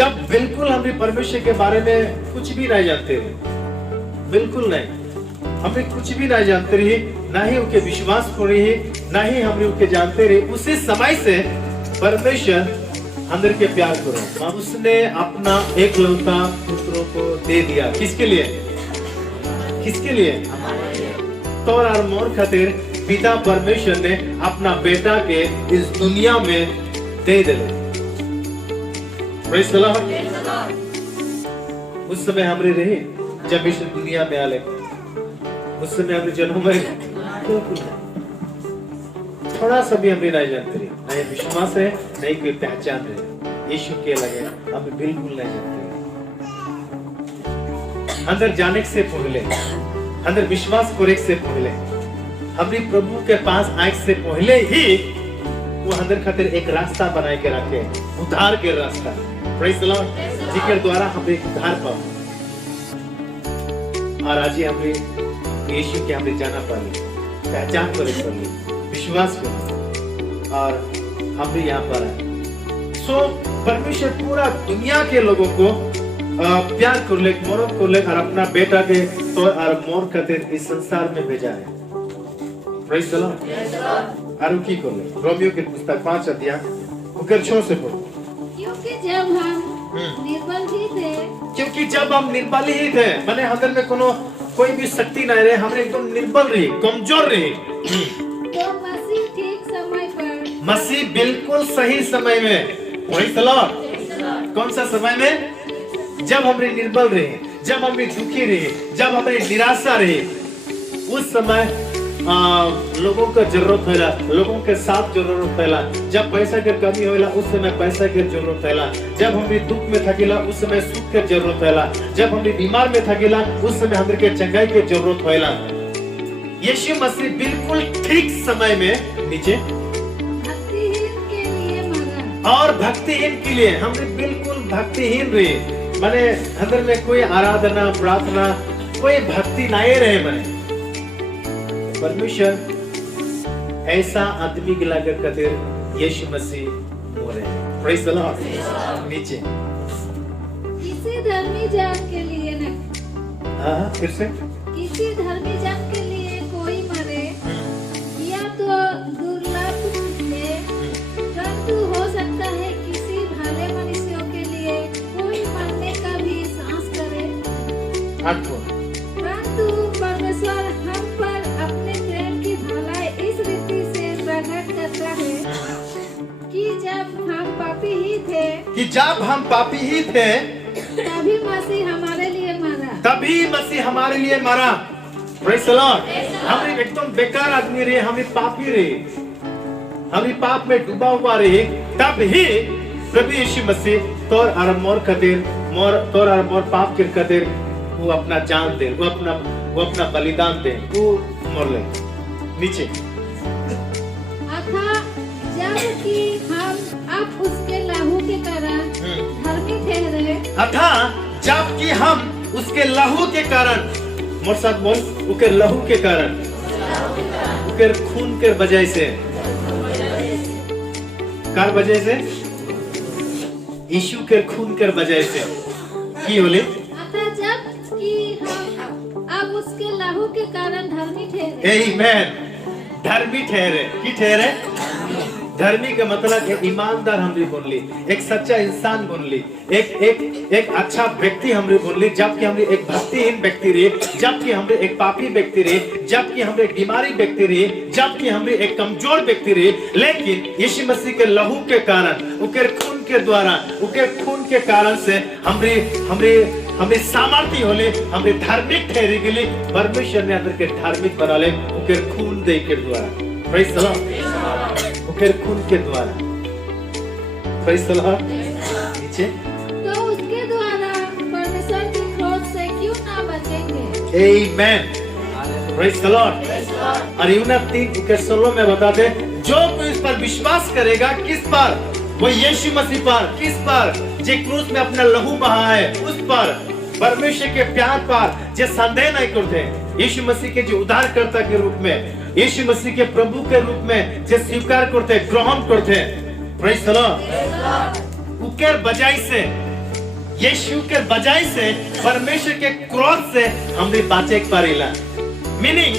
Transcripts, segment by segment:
जब बिल्कुल हम परमेश्वर के बारे में कुछ भी नहीं जानते रहे, बिल्कुल नहीं, हमें कुछ भी नहीं जानते रहे, ना ही उनके विश्वास हो रही है, ना ही हम उनके जानते रहे, उसी समय से परमेश्वर अंदर के प्यार करो, उसने अपना एकलौता पुत्रों को दे दिया। किसके लिए? किसके लिए? तोर और मोर खातिर पिता परमेश्वर ने अपना बेटा के इस दुनिया में दे दिले। Praise the Lord. उस समय हमरे रहे जब इस दुनिया में आले, उस समय हमरे जन्म में थोड़ा सा भी हमरे नहीं जानते रहे, नहीं विश्वास है, नहीं कोई पहचान है यीशु के लगे, हम बिल्कुल नहीं जानते। अंदर जाने से पहले, अंदर विश्वास करने से पहले, हमरे प्रभु के पास आने से पहले ही वो अंदर खातिर एक रास्ता बनाए के रखे, उद्धार के रास्ता। Praise the Lord. जिसके द्वारा हम उद्धार पाओ। और आज ही हमरे यीशु के हमरे जाना पाली, पहचान करे पाली, विश्वास करो और हम भी यहाँ पर हैं। सो परमेश्वर पूरा दुनिया के लोगों को प्यार कर ले, मोहब्बत कर ले और अपना बेटा के तो और मोर खातिर इस संसार में भेजा है। Praise the Lord. और की कर ले रोमियो के पुस्तक 5 अध्याय उकर 6 से पढ़ो। क्योंकि जब हम निर्बल ही थे, क्योंकि जब हम निर्बल ही थे, माने अंदर में कोई भी शक्ति नहीं रहे, हम एकदम निर्बल रहे, कमजोर रहे, तो मसीह ठीक समय पर, मसीह बिल्कुल सही समय में, प्रेज़ द लॉर्ड। कौन सा समय में? जब हम निर्बल रहे, जब हम दुखी रहे, जब हमें निराशा रहे, उस समय लोगों का जरूरत होला, लोगों के साथ जरूरत होला। जब पैसा के कमी होला, उस समय पैसा के जरूरत होला। जब हम दुख में थकेला, उस समय सुख के जरूरत होला। जब हम बीमार में थकेला, उस समय हमरे के चंगाई के जरूरत होला। यीशु मसीह बिल्कुल ठीक समय में नीचे भक्तिहीन के लिए मरा, और भक्तिहीन के लिए, हम बिल्कुल भक्तिहीन रहे, माने अंदर में कोई आराधना प्रार्थना कोई भक्ति नहीं रहे। माने परमेश्वर ऐसा आदमी के लाकर खातिर यीशु मसीह मरे। Praise the Lord. नीचे किसी धर्मी जान के लिए न, हाँ फिर से, किसी धर्मी जान के लिए कोई मरे या तो दुर्लभ है, परंतु हो सकता है किसी भले मनुष्यों के लिए कोई मरने का भी सांस करे। 8 परंतु परमेश्वर हम पर अपने प्रेम की भलाई इस रीति से प्रकट करता है कि जब हम पापी ही थे, तभी मसीह हमारे लिए मरा। तभी मसीह हमारे लिए मरा। Praise the Lord. हम एकदम बेकार आदमी रहे, हम पापी रहे, हम पाप में डूबा हुआ रहे, तब ही प्रभु यीशु मसीह तोर और मोर खातिर, तोर और मोर पाप के खातिर वो अपना जान दे, वो अपना बलिदान दे, वो मर ले। नीचे अतः जबकि हम अब उसके लहू के कारण धर्मी ठहरे, अतः जबकि हम उसके लहू के कारण, मोर साथ बोल, उसके लहू के कारण, उसके खून के वजह से, कार वजह से, यीशु के खून के वजह से की बोले। अतः जबकि हम अब उसके लहू के कारण धर्मी ठहरे। आमीन। धर्मी ठहरे, की ठहरे? धर्मी का मतलब है ईमानदार हमरी बोली, एक सच्चा इंसान बोली, एक अच्छा व्यक्ति हमरे बोली। जबकि हमरे एक भक्तिहीन व्यक्ति रहे, जबकि हमरे एक पापी व्यक्ति रहे, जबकि हमरे एक बीमारी व्यक्ति रहे, जबकि हमरे एक कमजोर व्यक्ति रहे, लेकिन यीशु मसीह के लहू के कारण, उनके खून के द्वारा, उनके खून के कारण से हमरे सामर्थ्य होले, हमरे धार्मिक ठहरे गेले। परमेश्वर ने अंदर के धार्मिक बना ले, उनके खून दे के द्वारा। Praise the Lord. उनके खून के द्वारा। Praise the Lord. नीचे तो उसके द्वारा परमेश्वर की क्रोध से क्यों ना बचेंगे। आमीन। Praise the Lord. और यूहन्ना 3:16 में बताते, जो कोई इस पर विश्वास करेगा, किस पर? वो यीशु मसीह पर। किस पर? जे क्रूस में अपना लहू बहा है, उस पर, परमेश्वर के प्यार पर, जे संदेह नहीं करते, यीशु मसीह के जो उद्धारकर्ता के रूप में, यीशु मसीह के प्रभु के रूप में जे स्वीकार करते, ग्रहण करते। Praise the Lord. उनके बजाय से यीशु के बजाय से परमेश्वर के क्रोध से हमने बाचे पारिला मीनिंग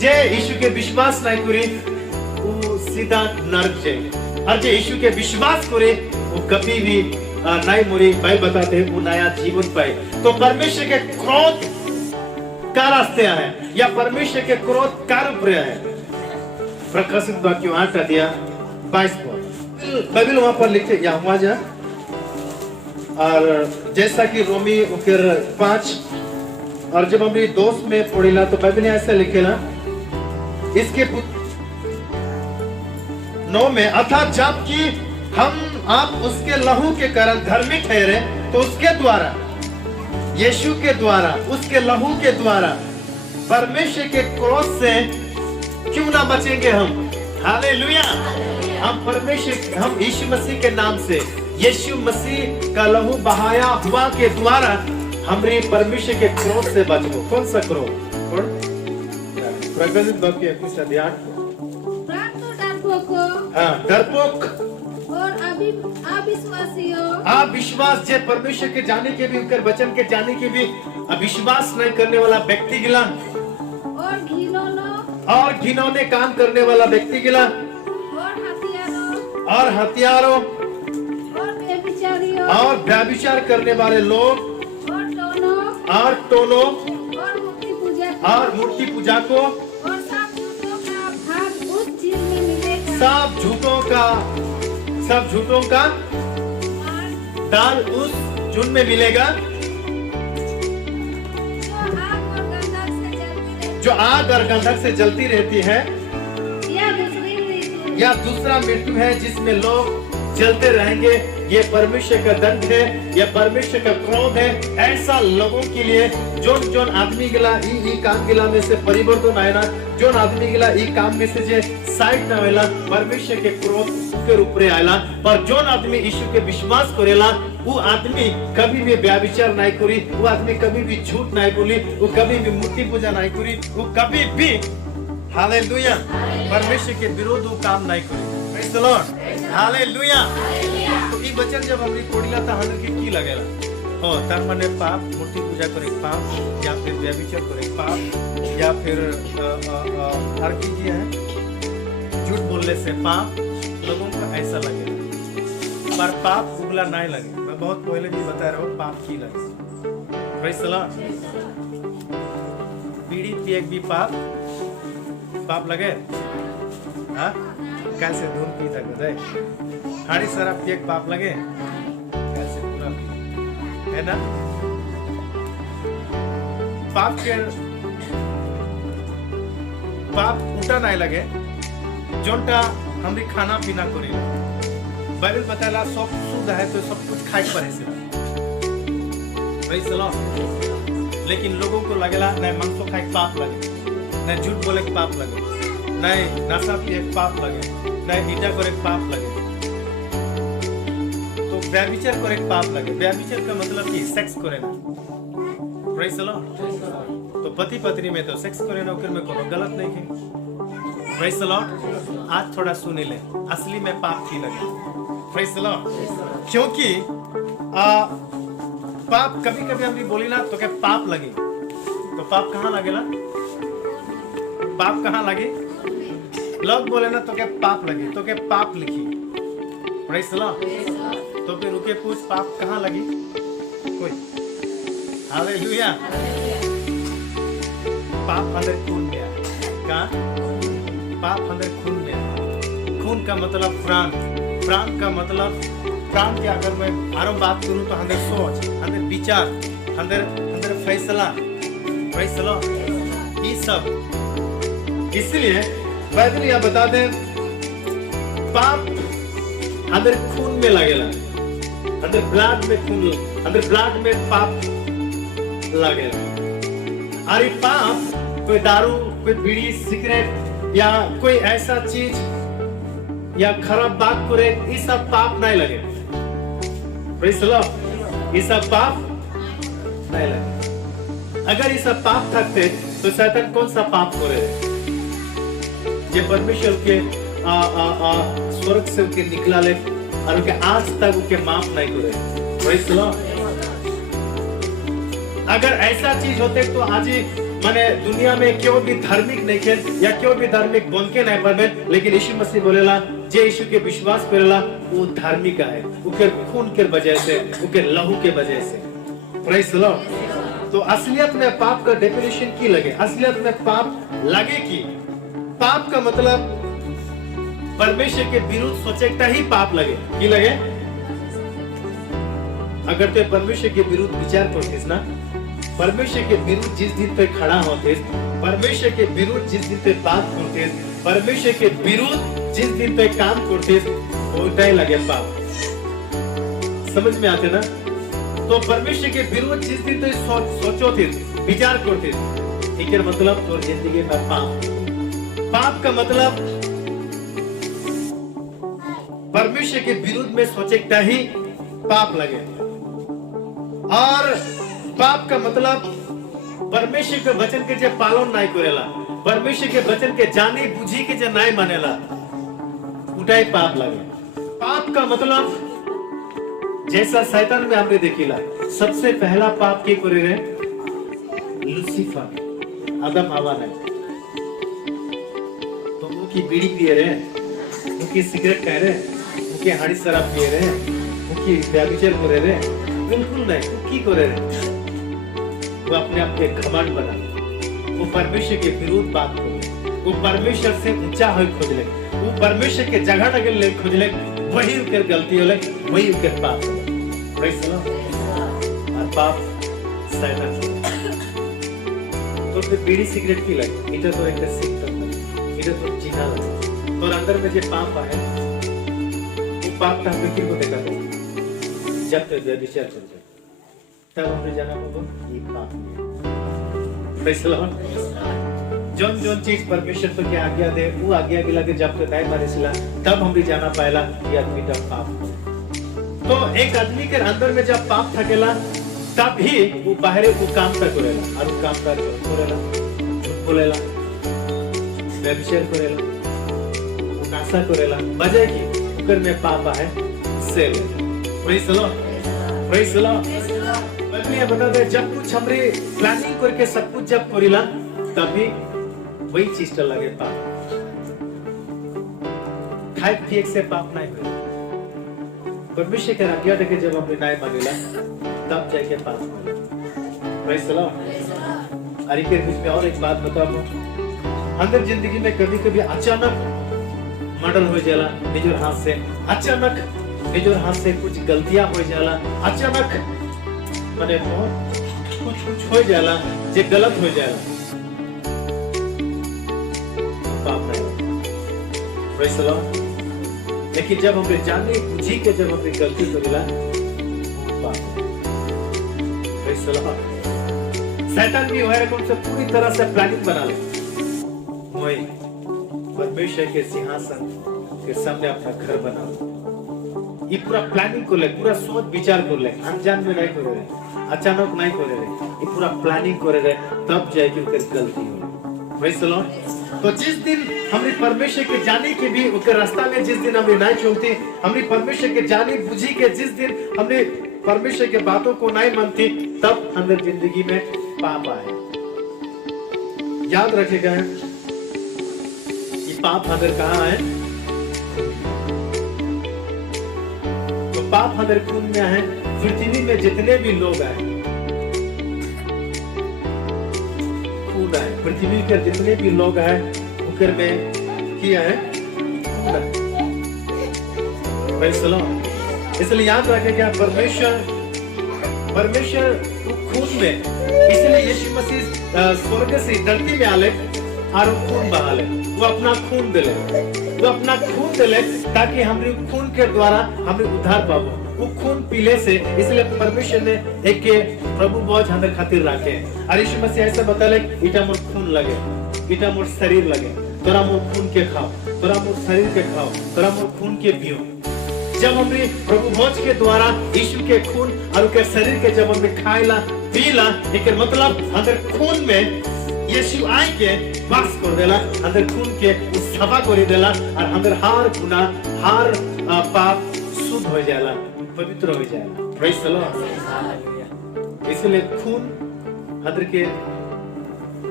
जे यीशु के विश्वास नहीं करी वो सीधा नरक जाए और जे यीशु के विश्वास करे वो कभी भी नहीं मरे भाई बताते हैं वो नया जीवन पाए तो परमेश्वर के क्रोध का रास्ते है या परमेश्वर के क्रोध का रूप है प्रकाशित वाक्य 8 अध्याय 22 बाइबल वहां पर लिखे या वहां जा और जैसा कि रोमी 5 और जब हम दोस्त में पढ़ेला तो बाइबल ने ऐसा लिखेला इसके 9 में अर्थात जबकि हम आप उसके लहू के कारण धर्मी ठहरे तो उसके द्वारा यीशु के द्वारा उसके लहू के द्वारा परमेश्वर के क्रोध से क्यों ना बचेंगे हम हालेलुया हम परमेश्वर हम यीशु मसीह के नाम से यीशु मसीह का लहू बहाया हुआ के द्वारा हमरे परमेश्वर के क्रोध से बचो कौन सा क्रोध प्रकाशित वाक्य 21 अध्याय डरपोक और अविश्वासियों अविश्वास जे परमेश्वर के जाने के भी उनके वचन के जाने के भी अविश्वास नहीं करने वाला व्यक्ति गिला और घिनौने काम करने वाला व्यक्ति गिला और हथियारों और व्यभिचार करने वाले लोग और टोनो और मूर्ति पूजा को सब झूठों का दाल उस झुंड में मिलेगा जो आग और गंधक से जलती रहती है या दूसरा मृत्यु है जिसमें लोग जलते रहेंगे ये परमेश्वर का दंड है ये परमेश्वर का क्रोध है ऐसा लोगों के लिए जोन आदमी गिला ई काम गिला में से परिवर्तन आएना जोन आदमी गिला ई काम में से जे साइड ना होएला परमेश्वर के क्रोध के ऊपर आएला पर जोन आदमी यीशु के विश्वास करेला वो आदमी कभी भी व्यभिचार नहीं करी वो आदमी कभी भी झूठ नहीं बोली वो कभी भी मूर्ति पूजा नहीं करी वो कभी भी हालेलुया परमेश्वर के विरोध वो काम नहीं करी प्रेज द लॉर्ड हालेलुया तो ई वचन जब हमरी पढ़िला त हमके की लगेला ओ तार माने पाप मूर्ति पूजा करे पाप या फिर व्यभिचार करे पाप या फिर हर चीज है झूठ बोलने से पाप लोगों को ऐसा लगेगा पर पाप उगला नहीं लगे मैं बहुत पहले भी बता रहा हूँ पाप की लगे प्रेज द लॉर्ड बीड़ी पिए भी पाप लगे हाँ कैसे धूम पी तक दे हाड़ी शराब पिए पाप लगे कैसे पूरा है ना पाप उल्टा नहीं लगे जोंटा हमरी खाना पीना करी बाइबल बताला सब शुद्ध है तो सब कुछ खाए पड़े से लेकिन लोगों को लगेला नहीं मांसो खाए पाप लगे नहीं झूठ बोले पाप लगे नहीं नशा पिए पाप लगे नहीं ईटा करे पाप लगे तो व्यभिचार करे पाप लगे व्यभिचार का मतलब कि सेक्स करे ना प्रेज द लॉर्ड तो पति पत्नी में तो सेक्स करे ना ओकर में कोनो गलत नहीं है प्रेज द लॉर्ड आज थोड़ा सुन ले असली में पाप की लगे प्रेज द लॉर्ड क्योंकि पाप कभी कभी हम बोली ना तो क्या पाप लगे तो पाप कहाँ लगेला पाप कहाँ लगे लोग बोले ना तो क्या पाप लगी तो क्या पाप लिखी प्रेज द लॉर्ड तो फिर रुके पूछ पाप कहाँ लगी कोई हालेलुया पाप अंदर खून में कहाँ पाप अंदर खून में खून का मतलब प्राण का मतलब प्राण के अगर मैं आरंभ बात करूं तो अंदर सोच अंदर विचार अंदर फैसला प्रेज द लॉर्ड ये सब इसलिए बाइबल यह बता दे पाप अंदर खून में लगेला अंदर ब्लड में खून अंदर ब्लड में पाप लगेला अरे पाप कोई दारू कोई बीड़ी सिगरेट या कोई ऐसा चीज या खराब बात करे ये सब पाप नहीं लगे प्रेज द लॉर्ड ये सब पाप नहीं लगे अगर ये सब पाप थकते तो शैतान कौन सा पाप करे ये परमेश्वर के स्वर्ग से उनके निकला ले और उनके आज तक उनके माफ नहीं करे Praise the Lord. अगर ऐसा चीज होते तो आज ही माने दुनिया में क्यों भी धार्मिक नहीं थे या क्यों भी धार्मिक बन के नहीं पावे, लेकिन यीशु मसीह बोलेला जे यीशु के विश्वास करेला वो धार्मिक है, उनके खून के वजह से, उनके लहू के वजह से। Praise the Lord. तो असलियत में पाप का डेफिनेशन की लगे, असलियत में पाप लगे कि पाप का मतलब परमेश्वर के विरुद्ध सोचता ही पाप लगे की लगे। अगर तो परमेश्वर के विरुद्ध विचार करतीस ना, परमेश्वर के विरुद्ध जिस दिन पे खड़ा होते, परमेश्वर के विरुद्ध जिस दिन पे बात करते, परमेश्वर के विरुद्ध जिस दिन पे काम करते, वो ही लगे पाप। समझ में आते ना? तो परमेश्वर के विरुद्ध जिस दिन पे सोचो थे, विचार करते, इसका मतलब तो जिंदगी में पाप का मतलब परमेश्वर के विरुद्ध में सोचता ही पाप लगे। और पाप का मतलब परमेश्वर के वचन के जो पालन नहीं करेला, परमेश्वर के वचन के जानी बुझी के जो नहीं मानेला, उठाई पाप लगे। पाप का मतलब जैसा शैतान में हमने देखिला, सबसे पहला पाप के करे रहे लूसीफर, आदम हवा ने। तो वो की बीड़ी पिए रहे, उनकी सिगरेट कह रहे, उनके हाड़ी शराब पिए रहे, उनकी व्यभिचार करे रहे, बिल्कुल नहीं। वो की करे रहे, वो अपने आप के घमंड बना, वो परमेश्वर के विरुद्ध बात करे, वो परमेश्वर से ऊंचा हो खोज ले, वो परमेश्वर के जगह टगल ले खोज ले, वही उनके गलती होले, वही उनके पाप होले। Praise the Lord. और पाप शैतान से। तो फिर बीड़ी सिगरेट की लगे, इधर तो एक सिगरेट लगे, इधर तो जीना लगे, तो अंदर में जो पाप है, वो पाप का हम किनको देखा था? जब तक व्यभिचार करते तब हमने जाना होगा ये पाप है। Praise the Lord. Zone zone चीज परमेश्वर तो क्या आज्ञा दे, वो आज्ञा के लगे जब तक नहीं माने सिला, तब हमने जाना पाएला ये आदमी का पाप। तो एक आदमी के अंदर में जब पाप थकेला, तब ही वो बाहर वो काम का करेला, और वो काम का करेला, झूठ बोलेला, व्यभिचार करेला, वो नाशा करेला, वजह की उकर में पाप है से। Praise the lord. Praise the Lord. बल्कि बता दे, जब कुछ हमरे प्लानिंग करके सब कुछ जब करिला, तभी वही चीज तो लगे पाप। खाए पिए से पाप नहीं हुए, परमेश्वर के आज्ञा देके जब हमने नहीं मानेला, तब जाके पाप हुए। Praise the Lord. और इसके बीच में और एक बात बताऊं, अंदर जिंदगी में कभी कभी अचानक मर्डर हो जाला निजर हाथ से, अचानक निजर हाथ से कुछ गलतियां हो जाला, अचानक माने कुछ हो जाला जे गलत हो जाला, पाप नहीं। Praise the Lord. लेकिन जब हमने जाने बुझी के जब हमने गलती करेला, पाप। Praise the Lord. शैतान भी है रकम से पूरी तरह से प्लानिंग बना ले, वही परमेश्वर के सिंहासन के सामने अपना घर बना, ये पूरा प्लानिंग को ले, पूरा सोच विचार कर ले, अनजान में नहीं करे रहे, अचानक नहीं करे रहे, ये पूरा प्लानिंग करे रहे, तब जाके उनके गलती हो। Praise the Lord. तो जिस दिन हमने परमेश्वर के जाने के भी उनके रास्ता में जिस दिन हमने नहीं चलती, हमने परमेश्वर के जाने बुझी के जिस दिन हमने परमेश्वर के बातों को नहीं मानती, तब अंदर जिंदगी में पाप आए। याद रखेगा कि पाप अंदर कहाँ है? पाप अंदर खून में है। पृथ्वी में जितने भी लोग हैं, खून है। पृथ्वी के जितने भी लोग हैं, उनके में किया है खून है। Praise the Lord. इसलिए याद रखेगा परमेश्वर खून में, इसलिए यीशु मसीह स्वर्ग से धरती में आले और खून बहा ले, वो अपना खून दिले, वो अपना खून दिले ताकि हमारे खून के द्वारा हमें उद्धार पाबो। वो खून पीले से, इसलिए परमेश्वर ने एक के प्रभु बोझ हमारे खातिर रखे। और यीशु मसीह ऐसा बताले, इटा मोर खून लगे, इटा मोर शरीर लगे, तोरा मोर खून के खाओ, तोरा मोर शरीर के खाओ, तोरा मोर खून के पियो। जब हमने प्रभु भोज के द्वारा यीशु के खून और उनके शरीर के जब हमने खाइला पीला, एक मतलब अंदर खून में यीशु आए के वास कर देला, अंदर खून के सफा कर देला, और अंदर हर गुनाह हर पाप शुद्ध हो जाला। पवित्र हो जाएगा। Praise the Lord. इसलिए खून अंदर के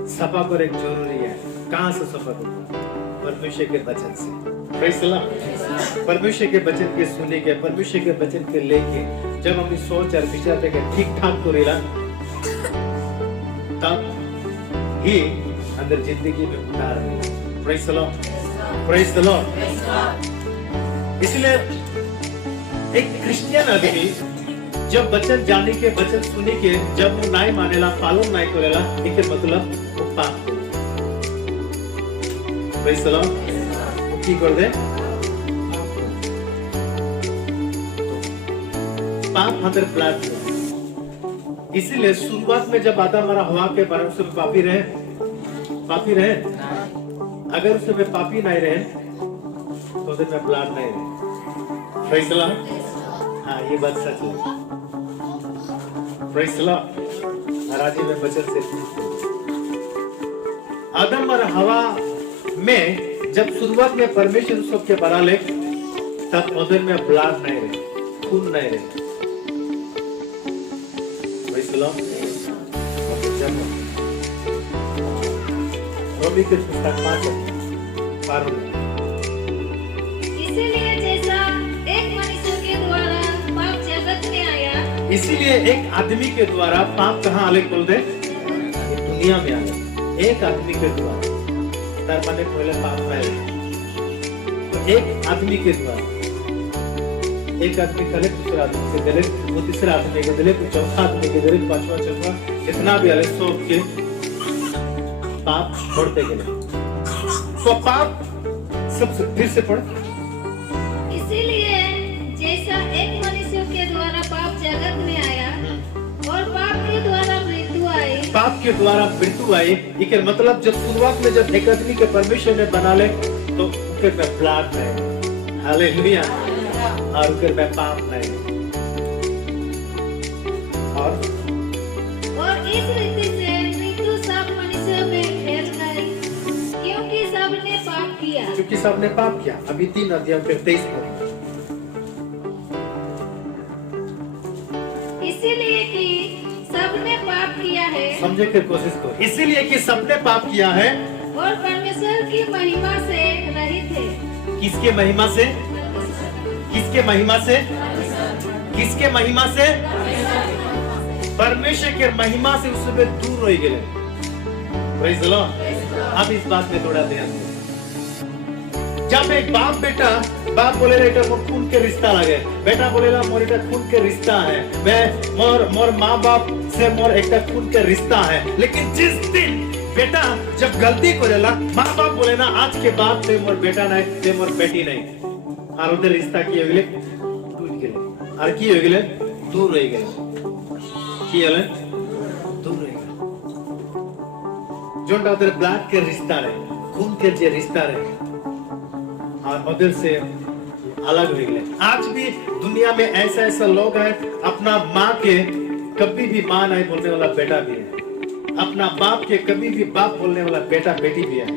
सफा कर एक जरूरी है। कहां से सफा करना? परमेश्वर के वचन से। Praise the Lord. परमेश्वर के वचन के सुने के, परमेश्वर के वचन के लेके जब हम सोच और विचार पे ठीक ठाक करेला तब ही अंदर जिंदगी में उतार मिलेगा। Praise the Lord. Praise the Lord. इसलिए एक क्रिश्चियन आदमी जब वचन जाने के, वचन सुने के, जब वो नहीं मानेला, पालन नहीं करेला, एक मतलब वो पाप प्रेज द लॉर्ड। वो की कर दे? पाप अंदर प्लाट है। इसीलिए शुरुआत में जब आदम और हवा के बारे में पापी रहे, पापी रहे। अगर उसमें पापी नहीं रहे तो उधर में प्लाट नहीं रहे। Praise the Lord. हाँ, ये बात सच है। Praise the Lord. महाराज में वचन से आदम और हवा में जब शुरुआत में परमेश्वर सबके बना ले तब उधर में ब्लड नहीं रहे, खून नहीं रहे। Praise the Lord. रोमी के पुस्तक 5 इसीलिए जैसा एक मनुष्य के द्वारा पाप जगत में आया, इसीलिए एक आदमी के द्वारा पाप कहाँ आले बोल दे? दुनिया में आले। एक आदमी के द्वारा तार माने पहले पाप नहीं। तो एक आदमी के द्वारा, एक आदमी करे, दूसरा आदमी के दिले, वो तीसरा आदमी के दिले, चौथा आदमी के दिले, पांचवा चौथा, इतना भी आले, सब के पाप बढ़ते गए। तो पाप सबसे फिर से पढ़। इसीलिए जैसा एक मनुष्य के द्वारा पाप जगत में आया और पाप के द्वारा मृत्यु आई, पाप के द्वारा मृत्यु आई। इसका मतलब जब शुरुआत में जब एक आदमी के परमेश्वर ने बना ले तो उसके में ब्लड नहीं, हालेलुया, और उसके में पाप नहीं। और इस रीति से मृत्यु सब मनुष्यों में फैल गई, क्योंकि सबने पाप किया। क्योंकि सबने पाप किया। अभी 3 अध्याय फिर 23 पढ़ो। इसीलिए कि सबने पाप किया है, समझे की कोशिश करो। इसीलिए कि सबने पाप किया है और परमेश्वर की महिमा से रहित है। किसके महिमा से? किसके महिमा से? किसके महिमा से? परमेश्वर के महिमा से उससे दूर रह गए। Praise the Lord. अब इस बात में थोड़ा ध्यान दो। जब एक बाप बेटा, बाप बोले बेटा मोर खून के रिश्ता लगे, बेटा बोलेला मोर एक खून के रिश्ता है, मैं मोर माँ बाप से मोर एक खून के रिश्ता है। लेकिन जिस दिन बेटा जब गलती करेला, माँ बाप बोले ना आज के बाद से मोर बेटा नहीं, से मोर बेटी नहीं, और उधर रिश्ता की हो गए टूट गए, और की हो गए दूर रह गए, की होले दूर रह गए। जोंडा उधर ब्लड के रिश्ता रहे, खून के जे रिश्ता रहे, और उधर से अलग हो गए। आज भी दुनिया में ऐसा ऐसा लोग हैं, अपना माँ के कभी भी माँ नहीं बोलने वाला बेटा भी है, अपना बाप के कभी भी बाप बोलने वाला बेटा बेटी भी है,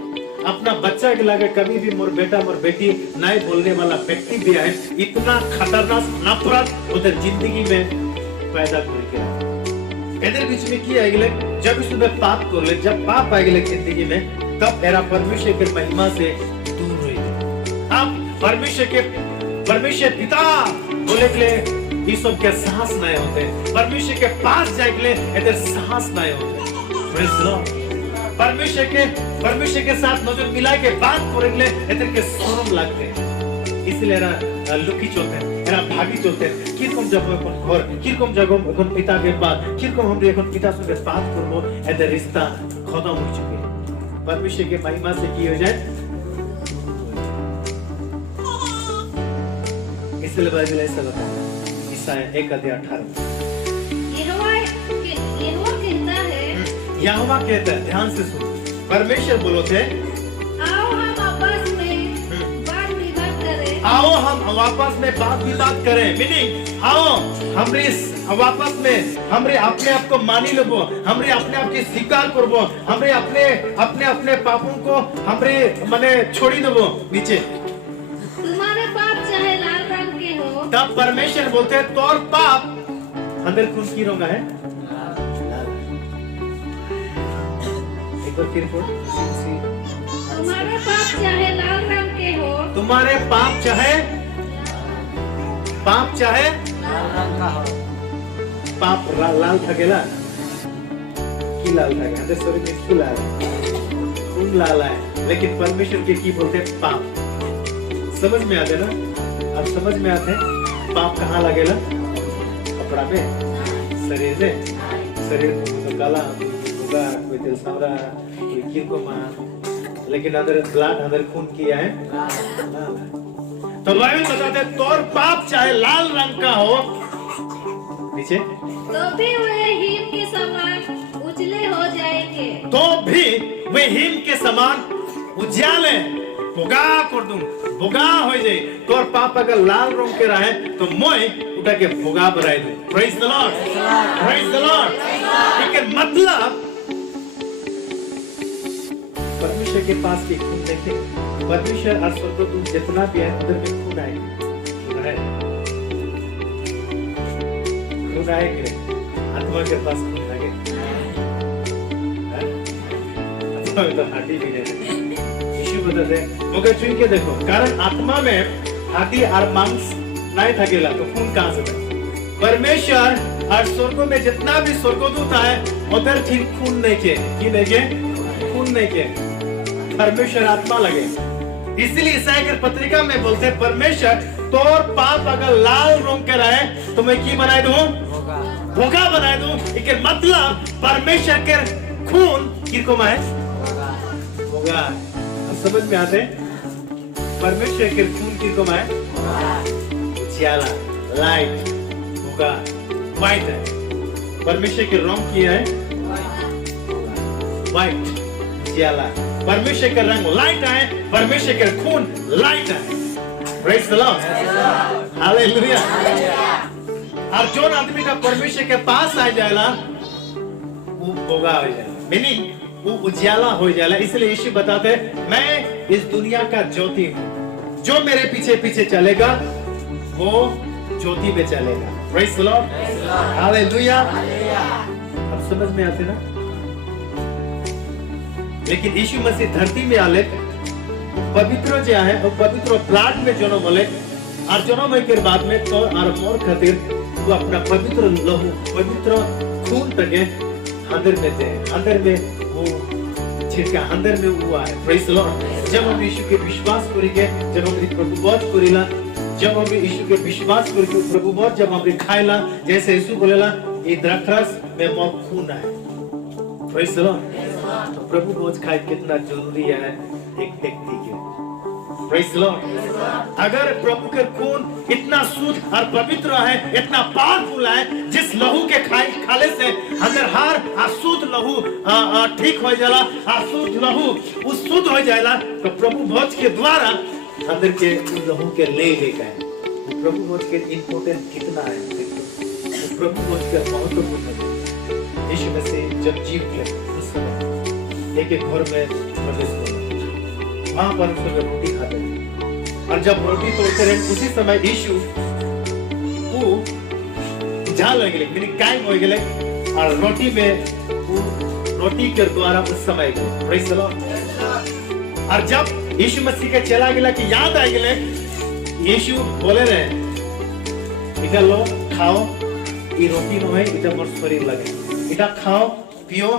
अपना बच्चा के लगे कभी भी मोर बेटा मोर बेटी नहीं बोलने वाला व्यक्ति भी है। इतना खतरनाक नफरत उधर जिंदगी में पैदा कर गया। इधर बीच में की आएगी, जब इसमें पाप कर ले, जब पाप आएगी जिंदगी में, तब एरा परमेश्वर के महिमा से दूर हुई। अब परमेश्वर पिता बोले के लिए ये सब के साहस नहीं होते, परमेश्वर के पास जाए के लिए इधर साहस नहीं होते। Praise the Lord. परमेश्वर के साथ नजर मिला के बात करे के लिए इधर के शर्म लगते हैं। इसलिए एरा लुकी चलते हैं, एरा भागी चलते हैं। किरकम जब अपन घर, किरकम जब अपन पिता के पास, किरकम हम अपन पिता से बात करबो, इधर रिश्ता खत्म हो चुके हैं। परमेश्वर के महिमा से की हो जाए। इसलिए बाइबल ऐसा बताता है, ईसाया 1:18 यहोवा कहता है, ध्यान से सुनो, परमेश्वर बोलो थे, आओ हम आपस में बात विवाद करें, आओ हम आपस में बात विवाद करें। मीनिंग आओ हमरे आपस में हमरे अपने आप को मानी लेबो, हमरे अपने आप की स्वीकार करबो, हमरे अपने पापों को हमरे माने छोड़ी देबो नीचे। तुम्हारे पाप चाहे लाल रंग के हो, तब परमेश्वर बोलते हैं तोर पाप अंदर खून की रोंगा है। एक बार फिर बोल। तुम्हारे पाप चाहे लाल रंग के हो, तुम्हारे पाप चाहे पाप लाल थकेला की लाल थके अंदर शरीर में क्यों लाल है? खून लाल है, लेकिन परमेश्वर के की बोलते हैं पाप। समझ में आते ना? अब समझ में आते हैं पाप कहाँ लगेला? कपड़ा में, शरीर में, शरीर में काला होगा, कोई दिल सावरा, कोई किरकोमा, लेकिन अंदर ब्लड अंदर खून किया है लाल है। तो बाइबल बताते हैं तोर पाप चाहे लाल रंग का हो, नीचे तो भी वे हिम के समान उजले हो जाएंगे। तो भी वे हिम के समान उज्याले भोगा कर दूं, भोगा हो जाए। तोर पाप अगर लाल रंग के रहे तो मोय उठा के भोगा बनाए दूं। Praise the Lord, praise the Lord. लेकिन मतलब परमेश्वर के पास की खून देखे, परमेश्वर और स्वर्गदूत जितना भी है उधर में खून आएगी, खून आएगी। आत्मा के पास खून लगे, आत्मा में तो हड्डी भी नहीं। यीशु बताते हैं मगर चुन के देखो, कारण आत्मा में हड्डी और मांस नहीं थकेला तो खून कहाँ से बने? परमेश्वर और स्वर्गों में जितना भी स्वर्गदूत है उधर ठीक खून नहीं के, की नहीं के, खून नहीं के। परमेश्वर आत्मा लगे, इसलिए ईसाई की पत्रिका में बोलते हैं परमेश्वर तोर पाप अगर लाल रंग के रहे तो मैं की बनाए दूं? भोगा बनाए दूं। लेकिन मतलब परमेश्वर के खून किसको में भोगा। समझ में आते? परमेश्वर के खून किसको में उजाला, लाइट, भोगा, व्हाइट है। परमेश्वर के रंग किया है व्हाइट, उजाला। परमेश्वर का रंग लाइट है, परमेश्वर का खून लाइट है। Praise the Lord, hallelujah. और जो आदमी का परमेश्वर के पास आ जाएगा वो भोगा हो जाएगा, मीनिंग वो उजाला हो जाएगा। इसलिए यीशु बताते हैं मैं इस दुनिया का ज्योति हूँ, जो मेरे पीछे पीछे चलेगा वो ज्योति पे चलेगा। Praise the Lord, hallelujah. अब समझ में आते ना? लेकिन यीशु मसीह धरती में आले पवित्र जो है वो पवित्र प्लाट में जन्म होले और जन्म के बाद में तो और मोर खातिर वो अपना पवित्र लहू, पवित्र खून तके अंदर में दे, अंदर में वो छिड़का, अंदर में वो आए। Praise the Lord. जब हम यीशु के विश्वास करेंगे, जब हम प्रभु बोझ करेला, जब हम यीशु के विश्वास करके प्रभु बोझ जब हम खाएला, जैसे यीशु बोलेला ये द्राक्षरस में मोर खून है। Praise the Lord. तो प्रभु भोज खाए कितना जरूरी है एक व्यक्ति के। Praise the Lord. अगर प्रभु के खून इतना शुद्ध और पवित्र है, इतना पावरफुल है, जिस लहू के खाले से अगर हर अशुद्ध लहू ठीक हो जाला, अशुद्ध लहू उस शुद्ध हो जाएगा, तो प्रभु भोज के द्वारा अंदर के लहू के ले गए। प्रभु भोज के इम्पोर्टेंट कितना है, तो प्रभु भोज का महत्वपूर्ण है। यीशु मसीह जब जीव के उस समय एक एक घर में प्रवेश किया, वहां पर उसने रोटी खाते थे और जब रोटी तोड़ते रहे उसी समय यीशु वो झाल हो गए, मीनिंग कायम हो गए और रोटी में वो रोटी के द्वारा उस समय गए। Praise the Lord. और जब यीशु मसीह के चला गया कि याद आ गए, यीशु बोले रहे इधर लो खाओ, ये रोटी नो है, इधर मोर शरीर लगे, इधर खाओ पियो,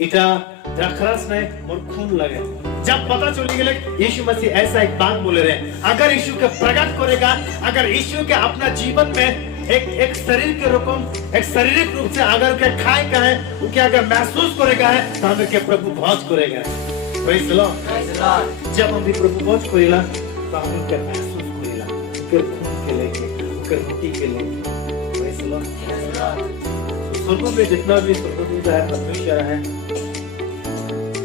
इधर द्राक्षरस में मोर खून लगे। जब पता चल गया यीशु मसीह ऐसा एक बात बोले रहे, अगर यीशु के प्रकट करेगा, अगर यीशु के अपना जीवन में एक शरीर के रूप, एक शारीरिक रूप से अगर के खाए का है, वो क्या अगर महसूस करेगा है, तो हमें के प्रभु भोज करेगा। Praise the Lord. जब हम भी प्रभु भोज करेला तो हम के महसूस करेला, के खून के लेके, के रोटी के लेके। Praise the Lord. स्वर्गों में जितना भी स्वर्गदूत है, परमेश्वर है,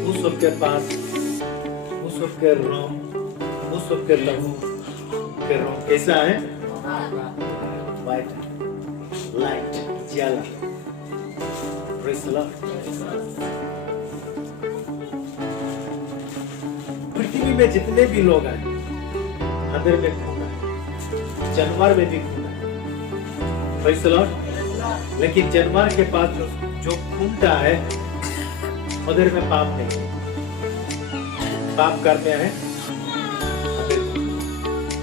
उस सबके पास, उस सबके रोम, उस सबके लहू के रोम कैसा है? व्हाइट, लाइट, ज्याला। Praise the lord. पृथ्वी में जितने भी लोग हैं अंदर में खून है, जानवर में भी खून है, Praise the Lord। लेकिन जानवर के पास जो खूंटा है उधर में पाप नहीं है। पाप कर में है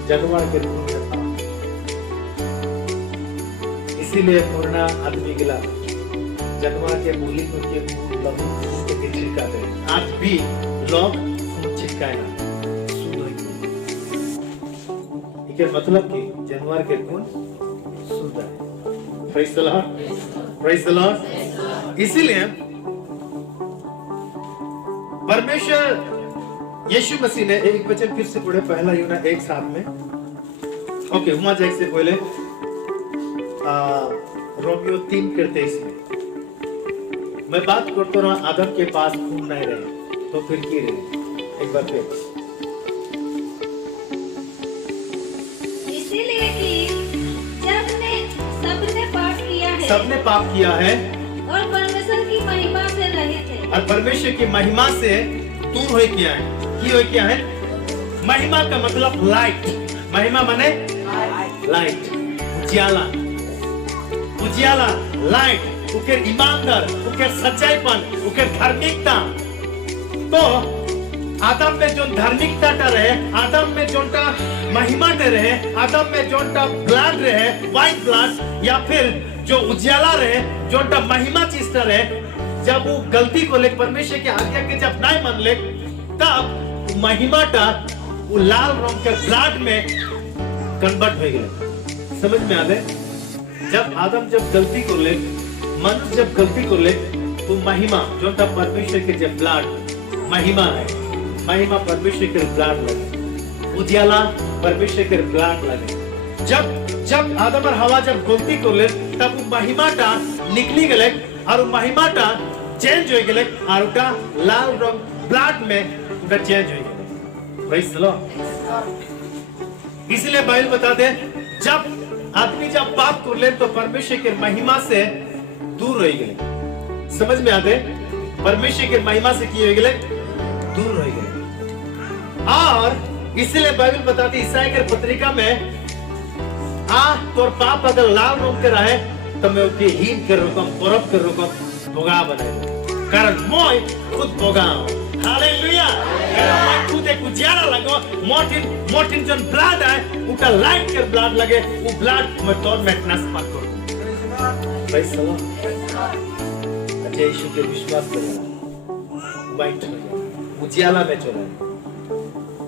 जानवर के खून में पाप। इसीलिए पूर्णा आदमी गिला जानवर के मूली को के लहू के छिड़काते हैं। आज भी लोग खून छिड़काए ना इसके मतलब कि जानवर के खून शुद्ध है। Praise the Lord, praise the Lord। इसीलिए परमेश्वर यीशु मसीह ने एक वचन फिर से पढ़े, पहला यूना 1:7 में। ओके, हुआ जाए से पहले रोमियो 3:23 में मैं बात करता रहा, आदम के पास खून नहीं रहे तो फिर की रहे। एक बार फिर, इसीलिए कि सबने पाप किया है और परमेश्वर की महिमा से रहित है। और परमेश्वर की महिमा से दूर हो किया है। की हो किया है? महिमा का मतलब लाइट। महिमा माने लाइट, उजियाला, उजियाला, लाइट, उकेर ईमानदार, उकेर सच्चाईपन, उकेर धार्मिकता। तो आदम में जो धार्मिकता रहे, आदम में जो महिमा रहे, आदम में जो ब्लड रहे, व्हाइट ब्लड, या फिर जो उजियाला रहे, जो महिमा चीज रहे, जब वो गलती को लेकर परमेश्वर के आज्ञा के जब नहीं मान ले, तब महिमा वो लाल रंग के ब्लड में कन्वर्ट हो गए। समझ में आ गए? जब आदम गलती को ले, मनुष्य जब गलती को ले, तो महिमा जो परमेश्वर के जब ब्लड महिमा है, महिमा परमेश्वर के ब्लड लगे, उजियाला परमेश्वर के ब्लड लगे। जब आदम और हवा जब गलती को ले, तब वो महिमा निकली गए और वो महिमा चेंज हो गए और उनका लाल रंग ब्लड में उनका चेंज हो गया। Praise the Lord. इसलिए बाइबल बताते हैं जब आदमी जब पाप कर ले तो परमेश्वर के महिमा से दूर रह गए। समझ में आते? परमेश्वर के महिमा से किए गए दूर रह गए। और इसलिए बाइबल बताती है ईसाई के पत्रिका में तो पाप अगर लाल रंग के रहे तो मैं उसके हीन कर रकम बरफ कर रकम भोगा बनाए, कारण मैं खुद भोगा हूं। हालेलुया। कारण मैं खुद एक उजियाला लगो, मोटिन जन ब्लड है उनका लाइट के ब्लड लगे, वो ब्लड मैं तोड़ में ट्रांसफर कर दूं। Praise the lord. Ajay Yeshu के विश्वास करेगा, वाइट हो जाए, उजियाला में चला।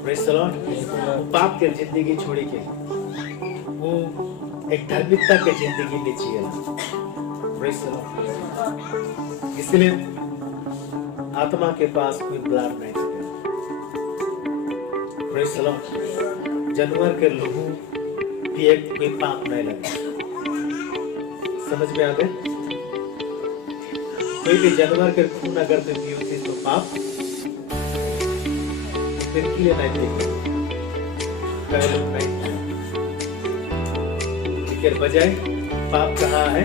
Praise the lord. पाप के जिंदगी छोड़ी के वो एक धार्मिकता के जिंदगी में जिएगा। Praise the Lord. इसलिए आत्मा के पास कोई ब्लड नहीं है। Praise the Lord. जानवर के लहू पिए कोई पाप नहीं लगे। समझ में आते? कोई भी जानवर के खून अगर तुम पियोगे तो पाप फिर के लिए नहीं देगा। कई लोग नहीं के बजाय पाप कहाँ है?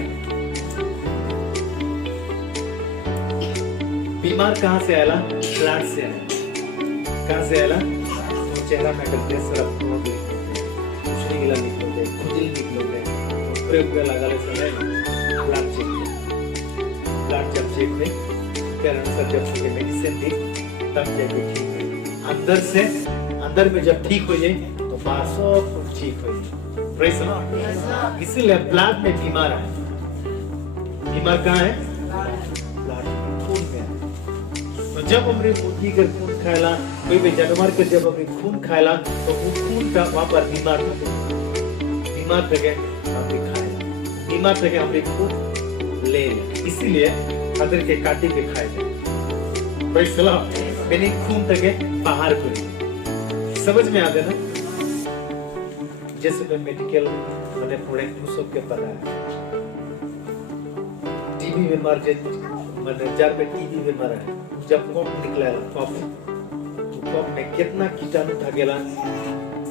बीमार कहाँ से आया? ब्लड से आया। कहाँ से आया? तो चेहरा में डलते सरफ कुछ गिला निकलोगे, खुजली निकलोगे, प्रयोग पे लगा ले समय ब्लड चेक ब्लड जब चेक में फिर अनुसार जब से मेडिसिन दी तब जाके ठीक है। अंदर में जब ठीक हो जाए तो बाहर सब कुछ ठीक हो जाए। Praise the Lord. इसीलिए ब्लड में बीमार है। बीमार कहाँ है? ब्लड खून में है। तो जब हमने मुर्गी का खून खाएला, कोई भी जानवर के जब हमने खून खाएला तो वो खून का वहाँ पर बीमार हो गए, बीमार लगे हमने खाएला, बीमार लगे हमने खून ले ले। इसीलिए अंदर के काटी के खाएगा। Praise the Lord. मैंने खून लगे बाहर को। समझ में आ गया ना? जैसे मैं मेडिकल मैंने थोड़े पुस्तक के पढ़ा है, टीबी बीमार मैंने जार पे टीबी बीमार है, जब कॉप निकला कॉप तो कॉप में कितना कीटाणु था गेला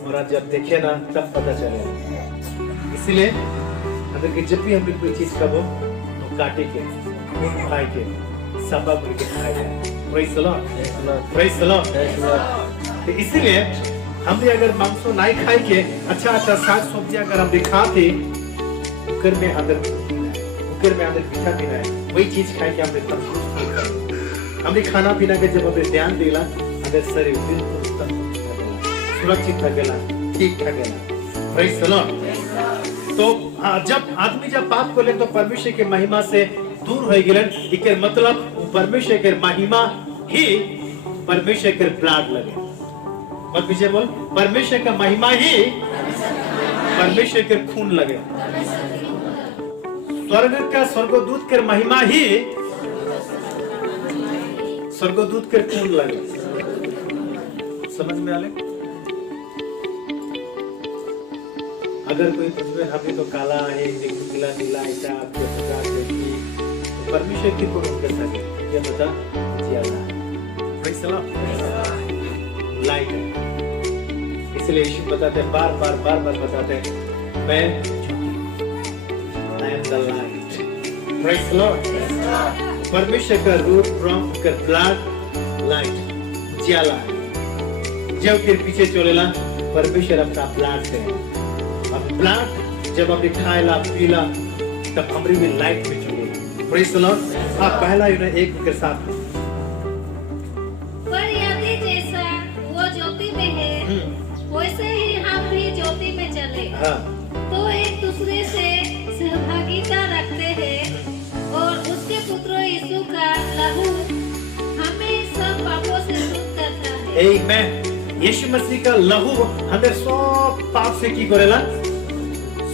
और जब देखे ना तब पता चलेगा। इसलिए अगर कि जब भी हम कोई चीज खाओ तो काटे के खाए के साफा करके खाए। Praise the lord. Praise the Lord. तो इसीलिए हम भी अगर मांसो नहीं खाए के अच्छा साग सब्जी अगर हम खाते कुकर में अंदर कुकर में अंदर विटामिन है, वही चीज खाए कि हमने तंदुरुस्त फील करें। हमने खाना पीना के जब हमने ध्यान दिला अंदर शरीर बिल्कुल तंदुरुस्त रहेला, सुरक्षित रहेला, ठीक रहेला। Praise the Lord. तो जब आदमी जब पाप को ले तो परमेश्वर के महिमा से दूर हो गिलन, इके मतलब परमेश्वर के महिमा ही परमेश्वर के ब्लड लगे। मत पीछे बोल, परमेश्वर का महिमा ही परमेश्वर के खून लगे। स्वर्ग का स्वर्गदूत के महिमा ही स्वर्गदूत के खून लगे। समझ में आले? अगर कोई पूछे हमें तो काला है, नीला नीला ऐसा आपके प्रकार देखी, तो परमेश्वर की को उनके साथ ये बता जियाला प्रेज़ द लॉर्ड, लाइट है। इसलिए यीशु बताते हैं, बार बार बताते हैं, मैं I am the light. Praise the Lord. परमेश्वर का रूप फ्रॉम का ब्लड लाइट जियाला है। जब फिर पीछे चलेला परमेश्वर अपना ब्लड से, अब ब्लड जब हमने खाएला पीला तब हमारी भी लाइट में चलेगा। Praise the Lord. आप पहला यूनिट एक के साथ पर यदि जैसा वो ज्योति में है, वैसे ही हम भी ज्योति में चले, तो एक दूसरे से सहभागिता रखते हैं और उसके पुत्र यीशु का लहू हमें सब पापों से शुद्ध करता है। आमीन। यीशु मसीह का लहू हमें सब पाप से की करेला,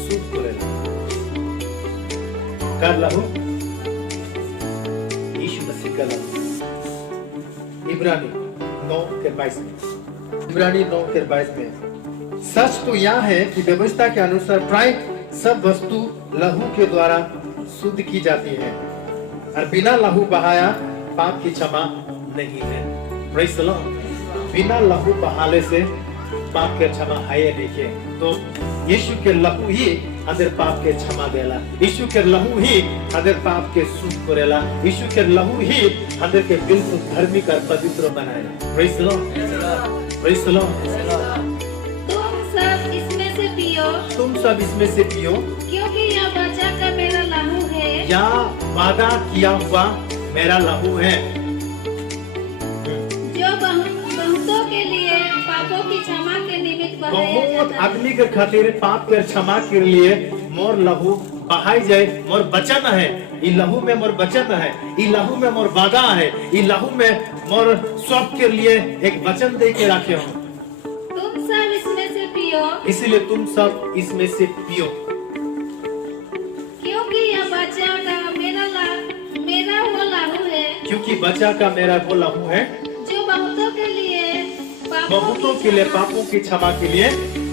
शुद्ध करेला। कर लहू यीशु मसीह का लहू। इब्रानी 9:22 में, इब्रानी 9:22 में सच तो यह है कि व्यवस्था के अनुसार प्राय सब वस्तु लहू के द्वारा शुद्ध की जाती है और बिना लहू बहाया पाप की क्षमा नहीं है। Praise the Lord. बिना लहू बहाले से पाप के क्षमा है नहीं है। तो यीशु के लहू ही अगर पाप के क्षमा देला, यीशु के लहू ही अगर पाप के शुद्ध करेला, यीशु के लहू ही अगर के बिल्कुल धार्मिक और पवित्र बनाएला। Praise the lord. Praise the lord. तुम सब इसमें से पियो, तुम सब इसमें से पियो, क्योंकि यह वाचा का मेरा लहू है, या वादा किया हुआ मेरा लहू है, जो बहुतों के लिए पापों की क्षमा के निमित्त बहाया बहुत जाता है। आदमी के खातिर पाप के क्षमा के लिए मोर लहू बहाई जाए। मोर वचन है, ई लहू में मोर वचन है, ई लहू में मोर वादा है, ई लहू में मोर सब के लिए एक वचन दे के रखे हो। तुम सब इसमें से पियो, इसलिए तुम सब इसमें से पियो, क्योंकि यह वाचा का मेरा वो लहू है, क्योंकि बचा का मेरा वो लहू है, जो बहुतों के लिए बहुतों के लिए पापों की क्षमा के लिए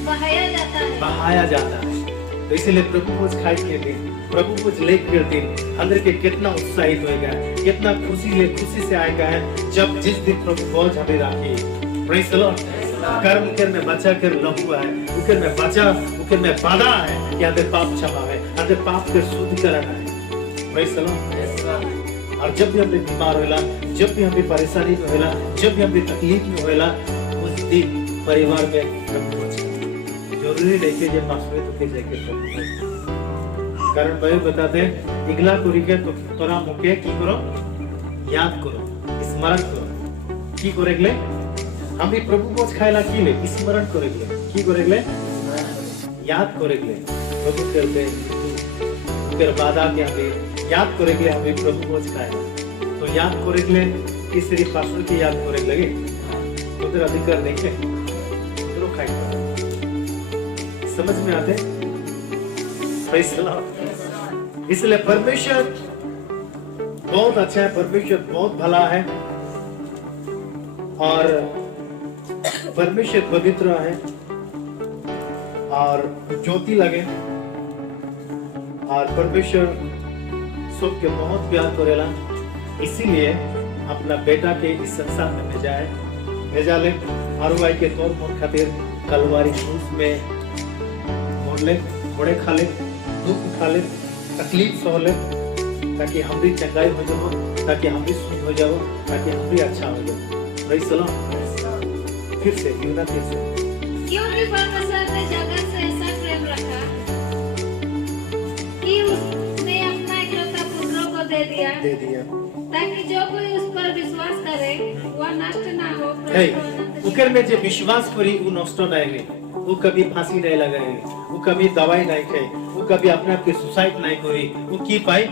बहाया जाता है। बहाया जाता है। तो इसलिए प्रभु भोज खाए के दिन, प्रभु भोज लेकर दिन अंदर के कितना उत्साहित होएगा, कितना खुशी से आएगा है जब जिस दिन प्रभु भोज हमें राखी। Praise the Lord. कर्म कर में बचा कर लहू है, उकर में बचा, उकर में वादा है कि अंदर पाप क्षमा है, अंदर पाप के शुद्ध कराना है। Praise the Lord. और जब भी हमें बीमार होला, जब भी हमें परेशानी में होला, जब भी हमें तकलीफ में होला, उस दिन परिवार में प्रभु भोज जरूरी नहीं कि जब पास हुए तो फिर जाके प्रभु भोज। कारण भाई बताते हैं इगला करी के तो तोरा मुके की करो, याद करो, स्मरण करो। की करेगले हम प्रभु भोज खाएला की ले स्मरण करेगले, की करेगले याद करेगले। प्रभु करते फिर वादा के हमें याद करेगले, हमें प्रभु भोज खाएला तो याद करेगले कि सिर्फ पासुर की याद करेग लगे उधर अधिकार नहीं है, उधर खाएगा। समझ में आते? Praise the Lord. इसलिए परमेश्वर बहुत अच्छा है, परमेश्वर बहुत भला है और परमेश्वर पवित्र है और ज्योति लगे और परमेश्वर सबके बहुत प्यार करेला। इसीलिए अपना बेटा के इस संसार में भेजा ले अरुआई के तौर पर खातिर कलवारी क्रूस में मोड़ले, घोड़े खा ले, दुख उठा ले, तकलीफ सह ले, ताकि हम भी चंगाई हो जाओ, ताकि हम भी शुद्ध हो जाओ, ताकि हम भी अच्छा हो जाओ। Praise the Lord. फिर से यूना फिर से, क्योंकि परमेश्वर ने जगत से ऐसा प्रेम रखा कि दे दिया। ताकि जो कोई उस पर विश्वास करे वह नष्ट ना हो है परंतु अनंत उकर में जो विश्वास करी वो नष्ट नहीं है, वो कभी फांसी नहीं लगाए, वो कभी दवाई नहीं खाए, वो कभी अपने आप के सुसाइड नहीं करी, वो की पाई